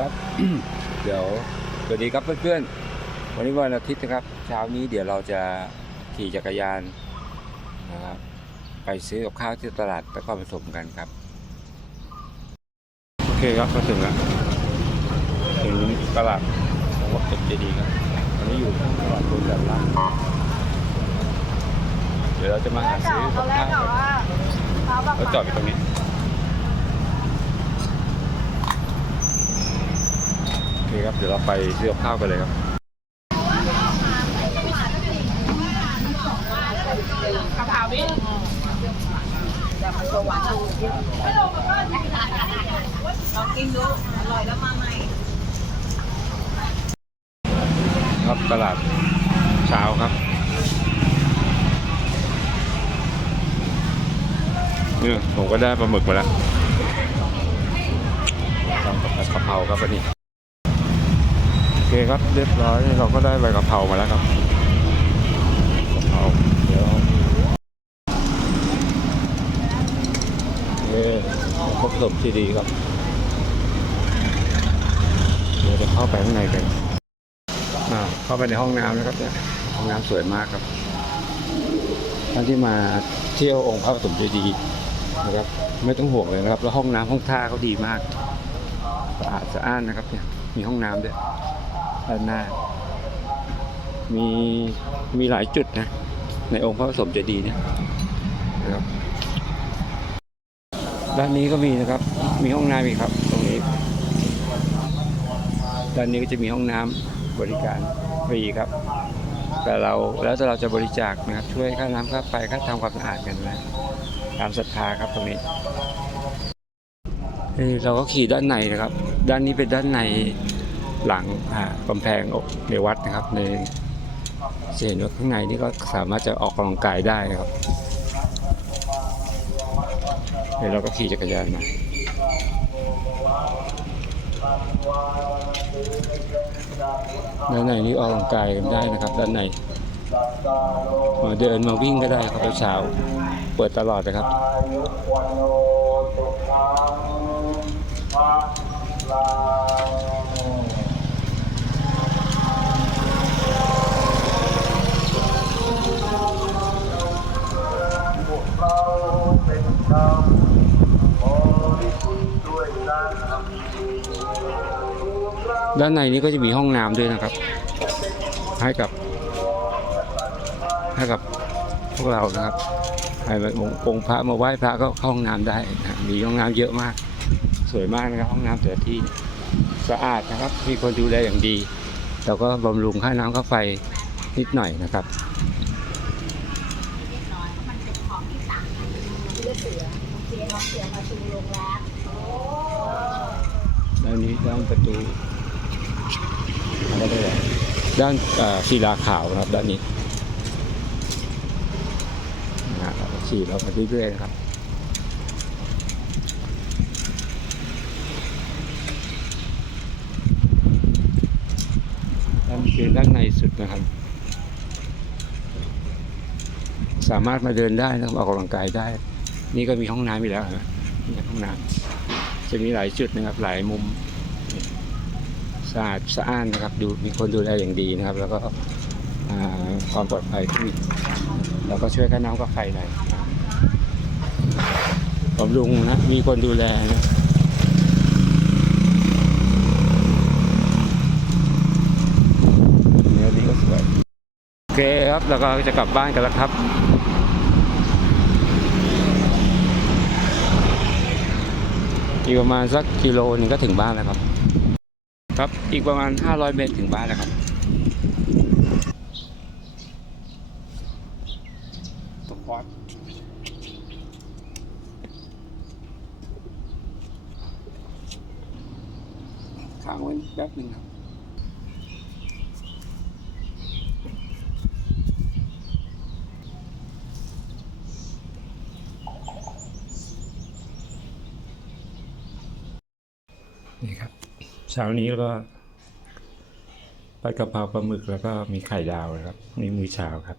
ครับ เดี๋ยวสวัสดีครับเพื่อนๆ วันนี้วันอาทิตย์นะครับ เช้านี้เดี๋ยวเราจะขี่จักรยานนะครับไปซื้อกับข้าวที่ตลาดแล้วก็ผสมกันครับ โอเคครับมาถึงแล้วถึงตลาดของวัดเจดีย์ครับตอนนี้อยู่ตลาดโรงแรมล่างเดี๋ยวเราจะมาหาซื้อกับข้าวกันแล้วจอดอยู่ตรงนี้ โอเครับเดี๋ยวเราไปซื้อกับข้าวกันเลยครับกะเพราวิ่งลองกินดูอร่อยแล้วมาใหม่ครับตลาดเช้าครับเนี่ยผมก็ได้ปลาหมึกมาแล้วทำกับกะเพราครับวันนี้ เคครับเรียบร้อยเราก็ได้ใบกะเพรามาแล้วครับกะเพราเดี๋ยวเย้ครบสมที่ดีครับเดี๋ยวจะเข้าไปข้างในกันอ่าเข้าไปในห้องน้ำนะครับเนี่ยห้องน้ำสวยมากครับท่านที่มาเที่ยวองค์พระปฐมเจดีย์นะครับ ไม่ต้องห่วงเลยนะครับ แล้วห้องน้ำห้องท่าเขาดีมากสะอาดสะอ้านนะครับเนี่ยมีห้องน้ำด้วย ด้านหน้า มีมีหลายจุดนะ ในองค์พระปฐมเจดีย์เนี่ยนะครับด้านนี้ก็มีนะครับ มีห้องน้ำอีกครับ ตรงนี้ ด้านนี้ก็จะมีห้องน้ำบริการฟรีครับ แต่เราแล้วแต่เราจะบริจาคนะครับ ช่วยค่าน้ำค่าไฟค่าทำความสะอาดกันนะ ตามศรัทธาครับตรงนี้เอ้ยเราก็ขี่ด้านในนะครับ ด้านนี้เป็นด้านใน หลังกำแพงในวัดนะครับในจะเห็นว่าข้างในนี่ก็สามารถจะออกกำลังกายได้นะครับเดี๋ยวเราก็ขี่จักรยานมาด้านในนี่ออกกำลังกายกันได้นะครับ ด้านในมาเดินมาวิ่งก็ได้ครับเช้าเปิดตลอดนะครับ ด้านในนี้ก็จะมีห้องน้ำด้วยนะครับ ให้กับ ให้กับพวกเรานะครับใครมาองค์พระมาไหว้พระก็เข้าห้องน้ำได้นะมีห้องน้ำเยอะมาก สวยมากนะครับห้องน้ำแต่ที่สะอาดนะครับ มีคนดูแลอย่างดีแล้วก็บำรุงค่าน้ำค่าไฟนิดหน่อยนะครับด้านนี้ด้านประตูอะไรได้เลย ด้านศิลาขาวนะครับ ด้านนี้นะครับขี่เราไปเรื่อยๆครับด้านคือด้านในสุดนะครับ สามารถมาเดินได้นะครับออกกำลังกายได้ นี่ก็มีห้องน้ำอีกแล้วห็นไหมนี่ห้องน้ำจะมีหลายจุดนะครับหลายมุม สะอาดสะอ้านนะครับ ดูมีคนดูแลอย่างดีนะครับ แล้วก็ความปลอดภัยที่มีแล้วก็ช่วยค่าน้ำกับไฟหน่อยบำรุงนะ มีคนดูแลนะเนื้อดีก็สวย โอเคครับ แล้วก็จะกลับบ้านกันแล้วครับอีกประมาณสักกิโลนึงก็ถึงบ้านแล้วครับ ครับ อีกประมาณ 500 เมตรถึงบ้านแล้วครับ ค้างไว้แป๊บหนึ่งครับ เช้านี้ก็ผัดกะเพราปลาหมึกแล้วก็มีไข่ดาวนะครับนี่มื้อเช้าครับ